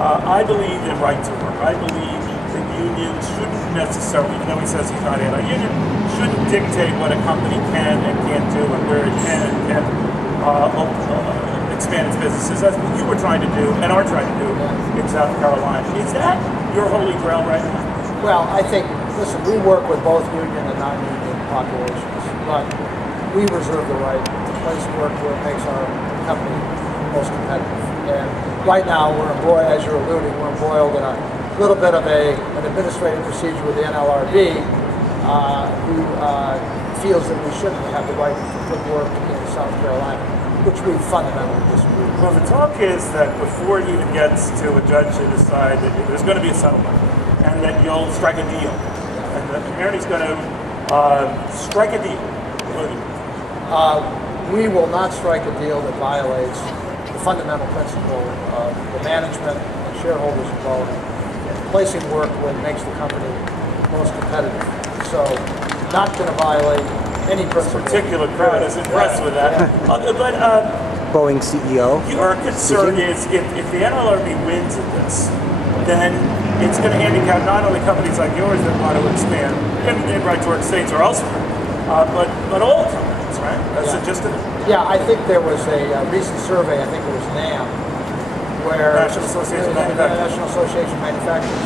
I believe in right to work. I believe that unions shouldn't necessarily, even though he says he's not anti-union, shouldn't dictate what a company can and can't do and where it can and can't expand its businesses. That's what you were trying to do and are trying to do in South Carolina. Is that your holy grail right now? Well, I think, listen, we work with both union and non-union populations, but we reserve the right to place work where it makes our company most competitive. And right now, we're embroiled, as you're alluding, we're embroiled in a little bit of an administrative procedure with the NLRB, who feels that we shouldn't have the right to put work in South Carolina, which we fundamentally disagree with. Well, the talk is that before it even gets to a judge to decide that there's going to be a settlement and that you'll strike a deal, and that McNerney's going to strike a deal. We will not strike a deal that violates the fundamental principle of the management and shareholders involved in placing work where it makes the company most competitive. So, not going to violate any principle. This particular crowd is impressed with that. Boeing CEO. Your concern is if the NLRB wins at this, then it's going to handicap not only companies like yours that want to expand in right-to-work states or elsewhere, but all companies, right? That's just Yeah, I think there was a recent survey, I think it was NAM, where National Association of Manufacturers. National Association of Manufacturers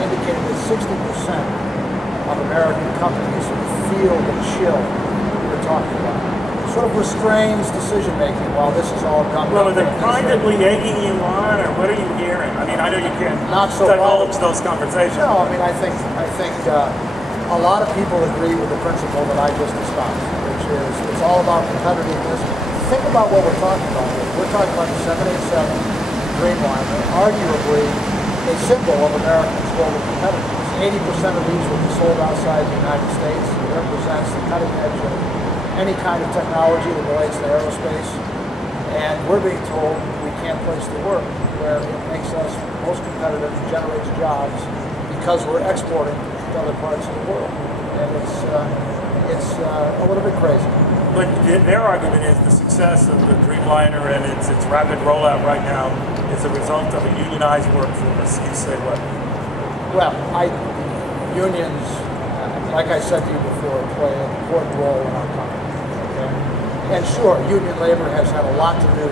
indicated that 60% of American companies feel the chill we're talking about. It sort of restrains decision making while this is all done. Well, are they privately egging you on, or what are you hearing? I mean, I know you can't divulge those conversations. No, I mean, I think a lot of people agree with the principle that I just espoused, which is it's all about competitiveness. Think about what we're talking about here. We're talking about the 787 Dreamliner, arguably a symbol of Americans' global competitiveness. 80% of these will be sold outside the United States. It represents the cutting edge of any kind of technology that relates to aerospace. And we're being told we can't place the work where it makes us most competitive, generates jobs, because we're exporting to other parts of the world. And it's a little bit crazy. But their argument is the success of the Dreamliner and its rapid rollout right now is a result of a unionized workforce. You say what? Well, unions, like I said to you before, play an important role in our company. Okay? And sure, union labor has had a lot to do,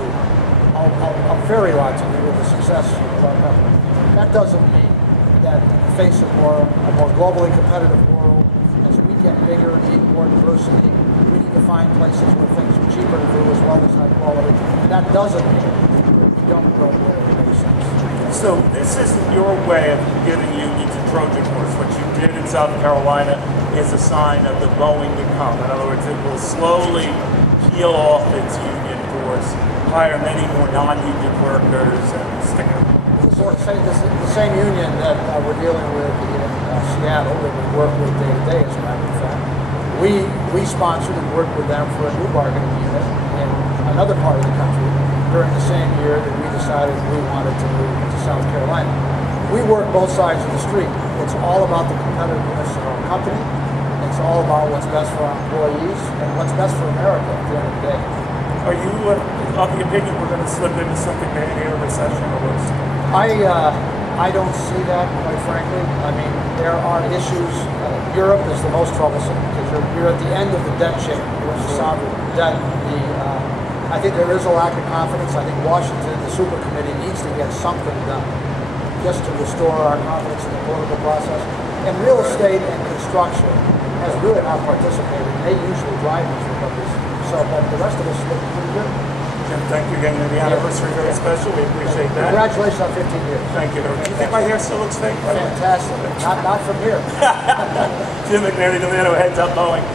a very lot to do with the success of our company. That doesn't mean that in the face of a more globally competitive world, as we get bigger and need more diversity, we need to find places where things are cheaper to do as well as high quality. That doesn't mean that we don't go where it makes sense. So this isn't your way of giving unions a Trojan horse. What you did in South Carolina is a sign of the Boeing to come. In other words, it will slowly peel off its union force, hire many more non-union workers, and stick it. The same union that we're dealing with in Seattle, that we work with day to day, as a matter of fact, we sponsored and worked with them for a new bargaining unit in another part of the country during the same year that we decided we wanted to move to South Carolina. We work both sides of the street. It's all about the competitiveness of our company. It's all about what's best for our employees and what's best for America at the end of the day. Are you of the opinion we're going to slip into something maybe a recession or worse? I don't see that, quite frankly. I mean, there are issues. Europe is the most troublesome because you're at the end of the debt chain. You're in the sovereign debt. I think there is a lack of confidence. I think Washington, the super committee, needs to get something done just to restore our confidence in the political process. And real estate and construction has really not participated. They usually drive these recoveries. So, but the rest of us look pretty good. Jim, thank you again. The anniversary very special. We appreciate that. Congratulations on 15 years. Thank you. Do you think my hair still looks fake? Fantastic. Not from here. Jim McNerney, the man who heads up Boeing.